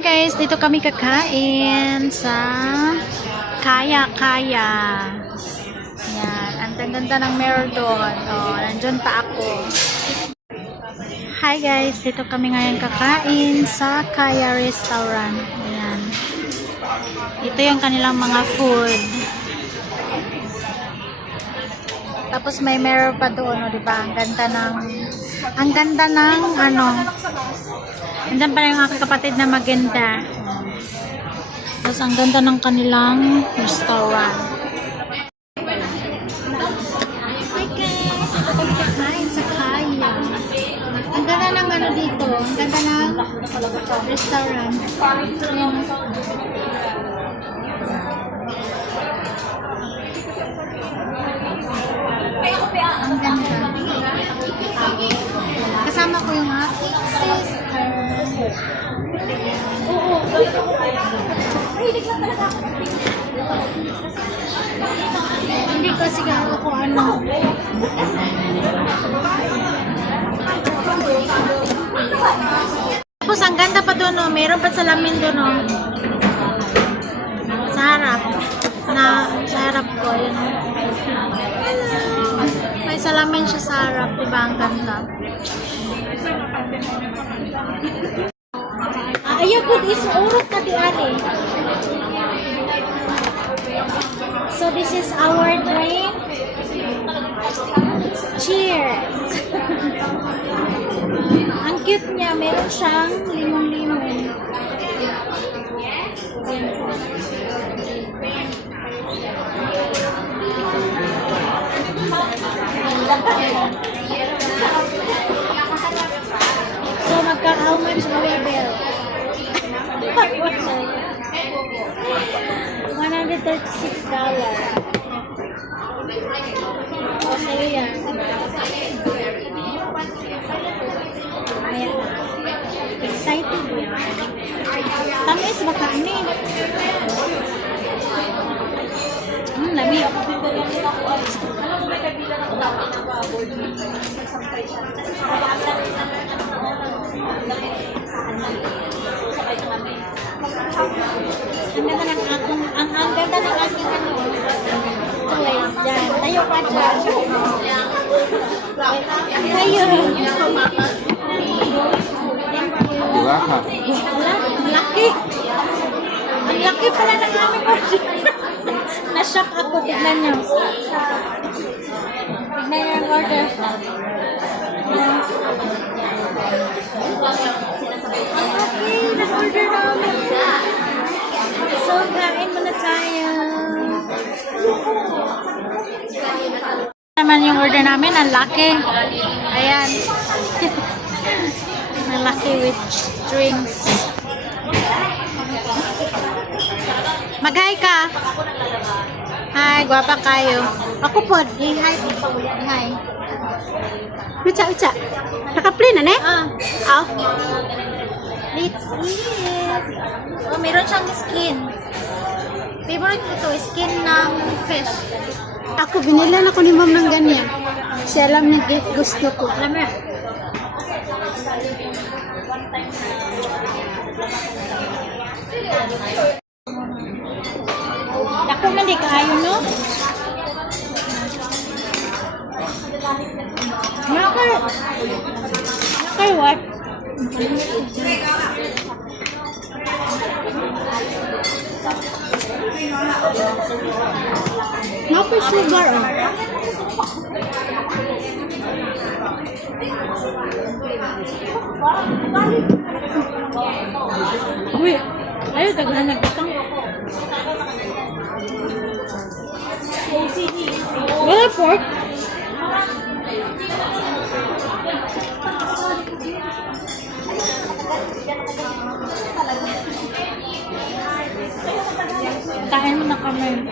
Guys, dito kami kakain sa Kaya-Kaya. Yan, ang ganda ng meron doon. Oh, nandyan pa ako. Hi guys, dito kami ngayon kakain sa Kaya Restaurant. Ayan. Ito yung kanilang mga food. Tapos may meron pa doon, oh, 'di ba? Ang ganda ng ano. Andan pa yung aking kapatid na maganda. Tapos ang ganda ng kanilang restaurant. Hi guys! Ito kami kakain sa Kaya. Ang ganda ng ano dito. Ang ganda ng restaurant. Ayan. Ang ganda. Kasama ko yung aking sister. Hindi ko siguro kung ano. Tapos ang ganda pa doon, oh. Mayroon pa salamin doon, oh. Sa harap. Sa harap ko, yun. May salamin siya sa harap, diba? Ang ganda. Ayaw po, is urot na di ari. So this is our drink. Cheers! Ang cute niya, meron siyang limon-limon. So how much level? $136. O, sa'yo yan. Ayan. Excited yan. Tamis, baka ano eh. Lamig. Ang ganda ng aking ano. Choice dyan. Tayo pa dyan. Tayo. Diba ka? Laki. Ang laki pala ng aming order. Na-shock ako. Tignan nyo. Tignan nyo ang order. Ang laki ng order namin. So, kain muna tayo. Naman yung order namin, ang laki. Ayan. Ang laki with drinks. Mag-hi ka. Hi, guwapa kayo. Ako po, hi. Hi. Ucha. Naka-play na, ne? Ah. Let's eat. Oh, meron siyang skin. Favorite ko to, skin ng fish. Ako, binilan ako ni ma'am ng ganyan. Siya alam niya gusto ko. Alam mo. Ako man di kaayo, no? Nakay what? Napa sugar, oh. Uy, ayaw, tagalan na bitang. Wala pork. Kain mo na kami.